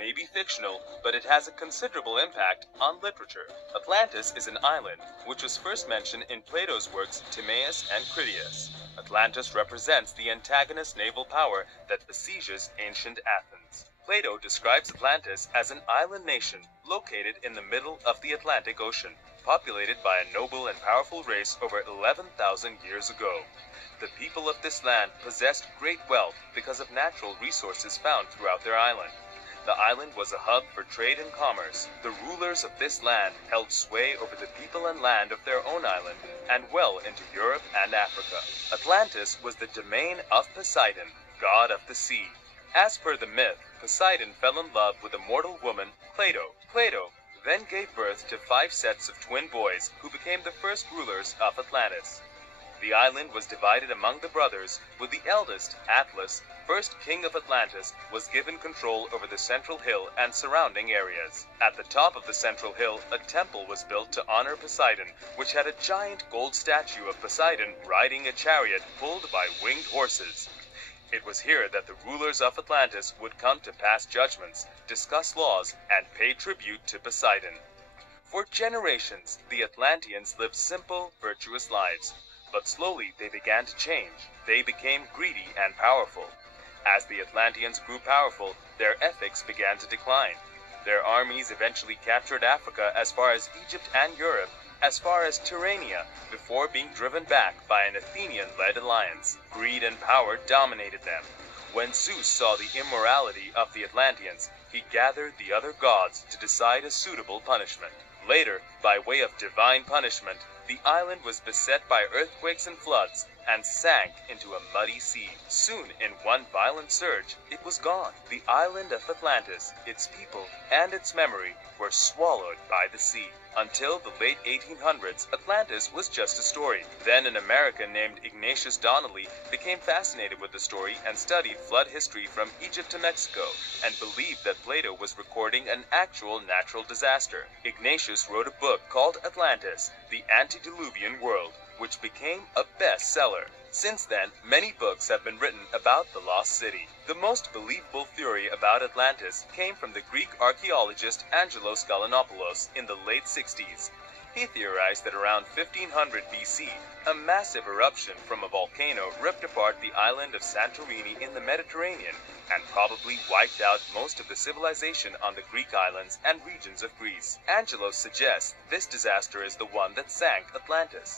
may be fictional, but it has a considerable impact on literature. Atlantis is an island, which was first mentioned in Plato's works Timaeus and Critias. Atlantis represents the antagonist naval power that besieges ancient Athens. Plato describes Atlantis as an island nation located in the middle of the Atlantic Ocean, populated by a noble and powerful race over 11,000 years ago. The people of this land possessed great wealth because of natural resources found throughout their island. The island was a hub for trade and commerce. The rulers of this land held sway over the people and land of their own island and well into Europe and Africa. Atlantis was the domain of Poseidon, god of the sea. As per the myth, Poseidon fell in love with a mortal woman, Plato. Plato then gave birth to 5 sets of twin boys who became the first rulers of Atlantis. The island was divided among the brothers, with the eldest, Atlas, first king of Atlantis, was given control over the central hill and surrounding areas. At the top of the central hill, a temple was built to honor Poseidon, which had a giant gold statue of Poseidon riding a chariot pulled by winged horses. It was here that the rulers of Atlantis would come to pass judgments, discuss laws, and pay tribute to Poseidon. For generations, the Atlanteans lived simple, virtuous lives. But slowly they began to change. They became greedy and powerful. As the Atlanteans grew powerful, their ethics began to decline. Their armies eventually captured Africa as far as Egypt and Europe, as far as Tyrrhenia, before being driven back by an Athenian-led alliance. Greed and power dominated them. When Zeus saw the immorality of the Atlanteans, he gathered the other gods to decide a suitable punishment. Later, by way of divine punishment, the island was beset by earthquakes and floods and sank into a muddy sea. Soon, in one violent surge, it was gone. The island of Atlantis, its people, and its memory were swallowed by the sea. Until the late 1800s, Atlantis was just a story. Then an American named Ignatius Donnelly became fascinated with the story and studied flood history from Egypt to Mexico and believed that Plato was recording an actual natural disaster. Ignatius wrote a book called Atlantis, the Antediluvian World, which became a bestseller. Since then, many books have been written about the lost city. The most believable theory about Atlantis came from the Greek archaeologist Angelos Gallinopoulos in the late 60s. He theorized that around 1500 BC, a massive eruption from a volcano ripped apart the island of Santorini in the Mediterranean and probably wiped out most of the civilization on the Greek islands and regions of Greece. Angelos suggests this disaster is the one that sank Atlantis.